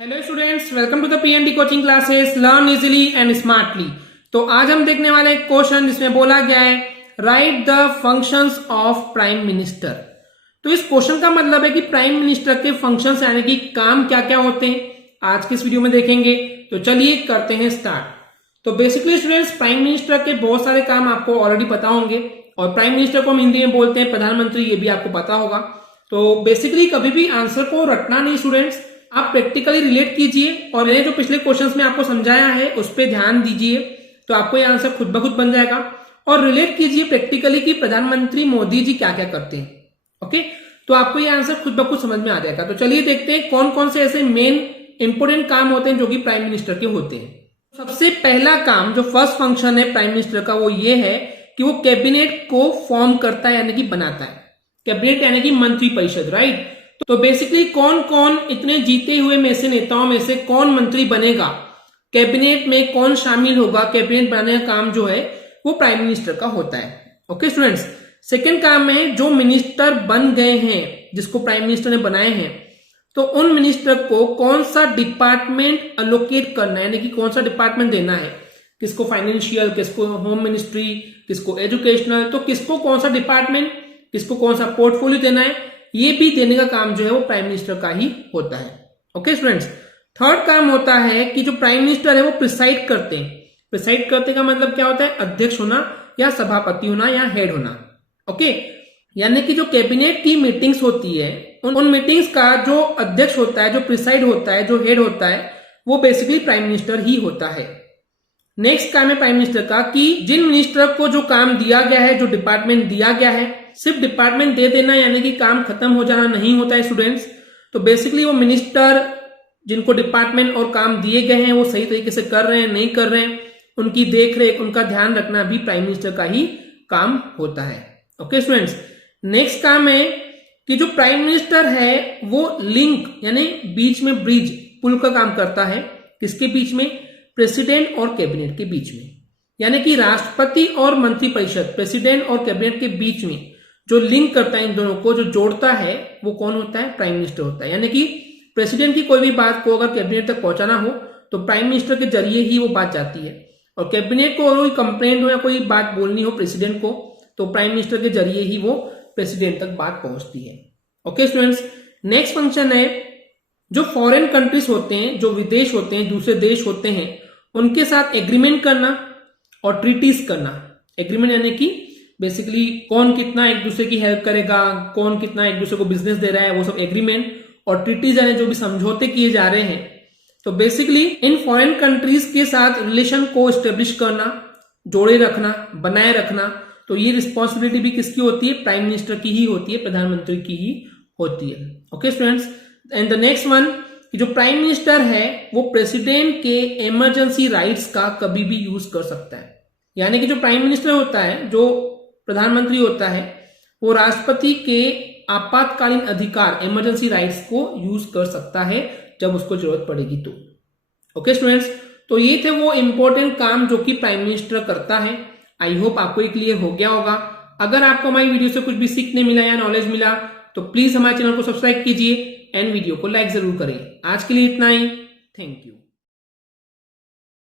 Hello students, welcome to the PND coaching classes learn easily and smartly. तो आज हम देखने वाले एक क्वेश्चन जिसमें बोला गया है right the functions of prime minister. तो इस क्वेश्चन का मतलब है कि प्राइम मिनिस्टर के फंक्शंस यानी कि काम क्या क्या होते हैं, आज के इस वीडियो में देखेंगे। तो चलिए करते हैं स्टार्ट। तो बेसिकली स्टूडेंट्स, प्राइम मिनिस्टर के बहुत सारे काम आपको ऑलरेडी पता होंगे और प्राइम मिनिस्टर को हम हिंदी में बोलते हैं प्रधानमंत्री, ये भी आपको पता होगा। तो बेसिकली कभी भी आंसर को रटना नहीं स्टूडेंट्स, आप प्रैक्टिकली रिलेट कीजिए और मैंने जो पिछले क्वेश्चंस में आपको समझाया है उस पर ध्यान दीजिए, तो आपको ये आंसर खुद ब खुद बन जाएगा। और रिलेट कीजिए प्रैक्टिकली कि प्रधानमंत्री मोदी जी क्या क्या करते हैं। ओके, तो आपको ये आंसर खुद ब खुद समझ में आ जाएगा। तो चलिए देखते हैं कौन कौन से ऐसे मेन इंपोर्टेंट काम होते हैं जो कि प्राइम मिनिस्टर के होते हैं। सबसे पहला काम, जो फर्स्ट फंक्शन है प्राइम मिनिस्टर का, वो ये है कि वो कैबिनेट को फॉर्म करता है यानी कि बनाता है। कैबिनेट यानी कि मंत्री परिषद, राइट। तो बेसिकली कौन कौन इतने जीते हुए में से नेताओं में से कौन मंत्री बनेगा, कैबिनेट में कौन शामिल होगा, कैबिनेट बनाने का काम जो है वो प्राइम मिनिस्टर का होता है। ओके स्टूडेंट्स, सेकंड काम है जो मिनिस्टर बन गए हैं, जिसको प्राइम मिनिस्टर ने बनाए हैं, तो उन मिनिस्टर को कौन सा डिपार्टमेंट अलोकेट करना है, यानी कि कौन सा डिपार्टमेंट देना है, किसको फाइनेंशियल, किसको होम मिनिस्ट्री, किसको एजुकेशनल, तो किसको कौन सा डिपार्टमेंट, किसको कौन सा पोर्टफोलियो देना है, ये भी देने का काम जो है वो प्राइम मिनिस्टर का ही होता है। ओके स्टूडेंट्स, थर्ड काम होता है कि जो प्राइम मिनिस्टर है वो प्रिसाइड करते हैं। प्रिसाइड करते का मतलब क्या होता है, अध्यक्ष होना या सभापति होना या हेड होना। ओके, यानी कि जो कैबिनेट की मीटिंग्स होती है उन मीटिंग्स का जो अध्यक्ष होता है, जो प्रिसाइड होता है, जो हेड होता है, वो बेसिकली प्राइम मिनिस्टर ही होता है। नेक्स्ट काम है प्राइम मिनिस्टर का कि जिन मिनिस्टर को जो काम दिया गया है, जो डिपार्टमेंट दिया गया है, सिर्फ डिपार्टमेंट दे देना यानी कि काम खत्म हो जाना नहीं होता है स्टूडेंट्स। तो बेसिकली वो मिनिस्टर जिनको डिपार्टमेंट और काम दिए गए हैं वो सही तरीके से कर रहे हैं नहीं कर रहे हैं, उनकी देख रेख, उनका ध्यान रखना भी प्राइम मिनिस्टर का ही काम होता है। ओके स्टूडेंट्स, नेक्स्ट काम है कि जो प्राइम मिनिस्टर है वो लिंक यानी बीच में ब्रिज, पुल का काम करता है। किसके बीच में, प्रेसिडेंट और कैबिनेट के बीच में, यानी कि राष्ट्रपति और मंत्रिपरिषद, प्रेसिडेंट और कैबिनेट के बीच में जो लिंक करता है, इन दोनों को जो जोड़ता है, वो कौन होता है, प्राइम मिनिस्टर होता है। यानी कि प्रेसिडेंट की कोई भी बात को अगर कैबिनेट तक पहुंचाना हो तो प्राइम मिनिस्टर के जरिए ही वो बात जाती है, और कैबिनेट को अगर कोई कंप्लेंट हो या कोई बात बोलनी हो प्रेसिडेंट को, तो प्राइम मिनिस्टर के जरिए ही वो प्रेसिडेंट तक बात पहुंचती है। ओके स्टूडेंट्स, नेक्स्ट फंक्शन है जो फॉरेन कंट्रीज होते हैं, जो विदेश होते हैं, दूसरे देश होते हैं, उनके साथ एग्रीमेंट करना और ट्रीटीज करना। एग्रीमेंट यानी कि बेसिकली कौन कितना एक दूसरे की हेल्प करेगा, कौन कितना एक दूसरे को बिजनेस दे रहा है, वो सब एग्रीमेंट। और ट्रीटीज यानी जो भी समझौते किए जा रहे हैं, तो बेसिकली इन फॉरेन कंट्रीज के साथ रिलेशन को एस्टेब्लिश करना, जोड़े रखना, बनाए रखना। तो ये रिस्पॉन्सिबिलिटी भी किसकी होती है, प्राइम मिनिस्टर की ही होती है, प्रधानमंत्री की ही होती है। Okay students, and the next one, जो प्राइम मिनिस्टर है वो प्रेसिडेंट के इमरजेंसी राइट्स का कभी भी यूज कर सकता है। यानी कि जो प्राइम मिनिस्टर होता है, जो प्रधानमंत्री होता है, वो राष्ट्रपति के आपातकालीन अधिकार, इमरजेंसी राइट्स को यूज कर सकता है जब उसको जरूरत पड़ेगी तो। ओके स्टूडेंट्स, तो ये थे वो इंपॉर्टेंट काम जो कि प्राइम मिनिस्टर करता है। आई होप आपको ये क्लियर हो गया होगा। अगर आपको हमारी वीडियो से कुछ भी सीखने मिला या नॉलेज मिला तो प्लीज हमारे चैनल को सब्सक्राइब कीजिए एंड वीडियो को लाइक जरूर करें। आज के लिए इतना ही, थैंक यू।